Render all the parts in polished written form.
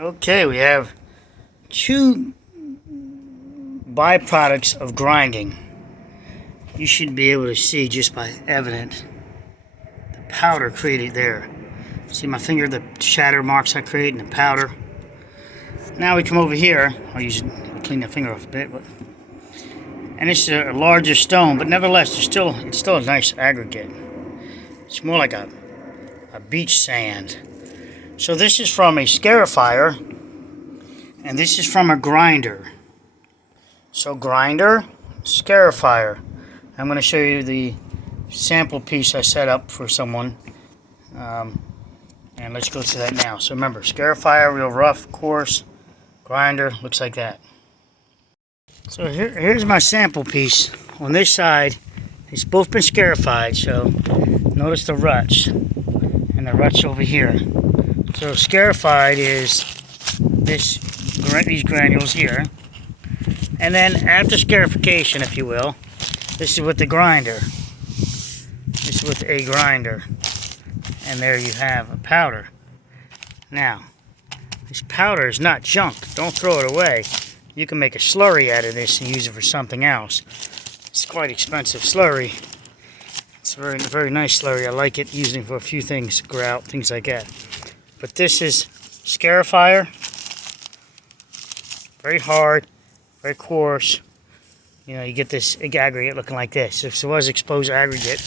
Okay, we have two byproducts of grinding. You should be able to see just by evidence the powder created there. See my finger, the shatter marks I create in the powder. Now we come over here. I'll clean the finger off a bit, and it's a larger stone, but nevertheless, it's still a nice aggregate. It's more like a beach sand. So this is from a scarifier, and this is from a grinder. So grinder, scarifier. I'm going to show you the sample piece I set up for someone. And let's go to that now. So remember, scarifier, real rough, coarse. Grinder, looks like that. So here's my sample piece. On this side, it's both been scarified, so notice the ruts. And the ruts over here. So scarified is these granules here. And then after scarification, if you will, this is with the grinder. This is with a grinder. And there you have a powder. Now, this powder is not junk. Don't throw it away. You can make a slurry out of this and use it for something else. It's quite expensive slurry. It's a very nice slurry. I like it, using it for a few things, grout, things like that. But this is scarifier. Very hard, very coarse. You know, you get this aggregate looking like this. If it was exposed aggregate,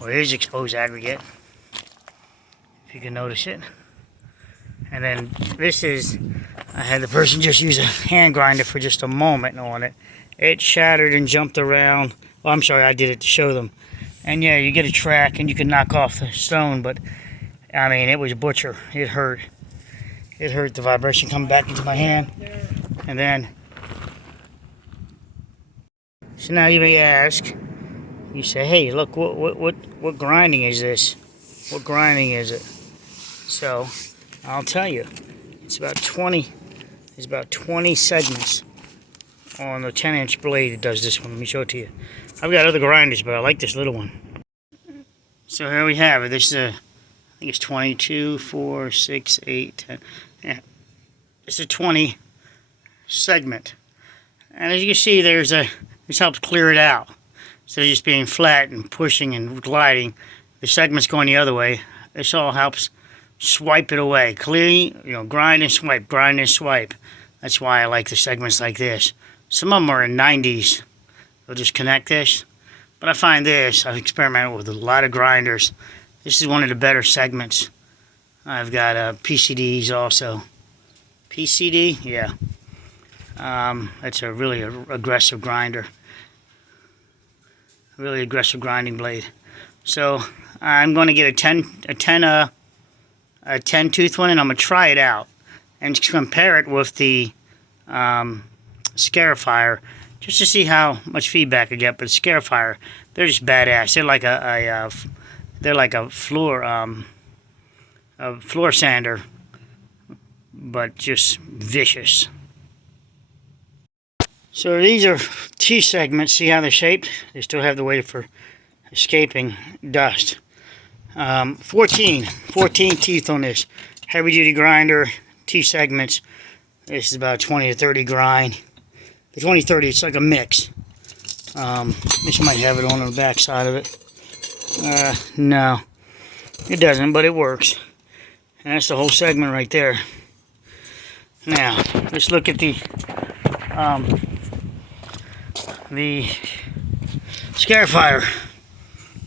or is exposed aggregate, if you can notice it. And then this is, I had the person just use a hand grinder for just a moment on it. It shattered and jumped around. Well, I'm sorry, I did it to show them. And yeah, you get a track and you can knock off the stone, but I mean, it was a butcher. It hurt. It hurt, the vibration coming back into my hand. And then, so now you may ask, you say, hey, look, what grinding is this? What grinding is it? So, I'll tell you, it's about 20 segments on the 10-inch blade. It does this one. Let me show it to you. I've got other grinders, but I like this little one. So here we have it. This is I think it's 22, 4, 6, 8, 10. Yeah, it's a 20 segment. And as you can see, this helps clear it out. Instead of just being flat and pushing and gliding, the segment's going the other way. This all helps swipe it away. Clean, grind and swipe, grind and swipe. That's why I like the segments like this. Some of them are in 90s. They'll just connect this. But I find this, I've experimented with a lot of grinders. This is one of the better segments. I've got PCDs also. PCD, yeah. That's a really aggressive grinder. Really aggressive grinding blade. So I'm going to get a 10 tooth one, and I'm going to try it out and compare it with the Scarifier just to see how much feedback I get. But Scarifier, they're just badass. They're like a floor sander, but just vicious. So these are T segments. See how they're shaped? They still have the way for escaping dust. 14 teeth on this heavy duty grinder, T segments. This is about 20 to 30 grind. The 20-30, it's like a mix. This might have it on the back side of it. No, it doesn't, but it works. And that's the whole segment right there. Now, let's look at the Scarifier.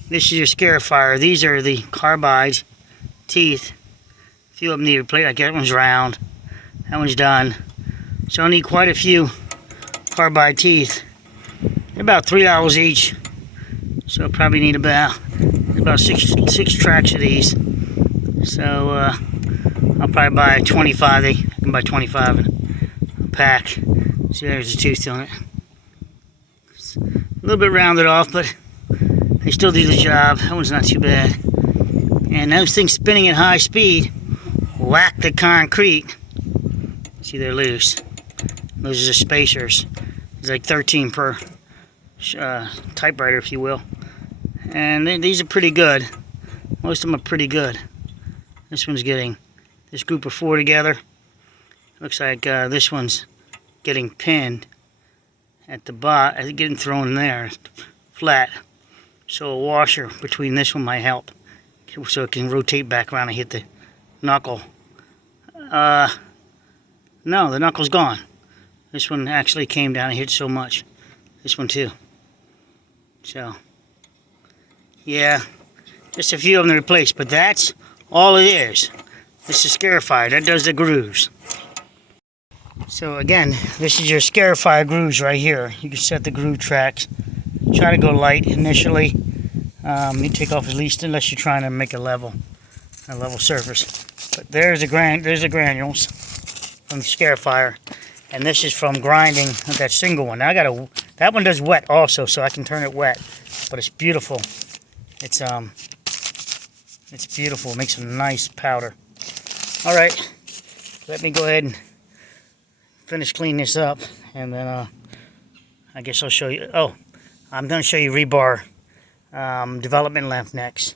This is your Scarifier. These are the carbide teeth. A few of them need a plate. Like that one's round. That one's done. So I need quite a few carbide teeth. They're about $3 each. So I probably need about six tracks of these. So I'll probably buy 25. I can buy 25 in a pack. See, there's a tooth on it. It's a little bit rounded off, but they still do the job. That one's not too bad. And those things spinning at high speed whack the concrete. See, they're loose. Those are the spacers. It's like 13 per typewriter, if you will. And these are pretty good. Most of them are pretty good. This one's getting this group of 4 together. Looks like this one's getting pinned at the bottom, getting thrown in there flat. So a washer between this one might help, so it can rotate back around and hit the knuckle. No, the knuckle's gone. This one actually came down and hit so much. This one too. So, yeah, just a few of them to replace, but that's all it is. This is Scarifier. That does the grooves. So again, this is your Scarifier grooves right here. You can set the groove tracks. Try to go light initially. You take off at least, unless you're trying to make a level surface. But there's the granules from the Scarifier, and this is from grinding that single one. Now that one does wet also, so I can turn it wet. But it's beautiful. It's beautiful. It makes a nice powder. All right, let me go ahead and finish cleaning this up, and then I guess I'll show you. Oh, I'm going to show you rebar development length next.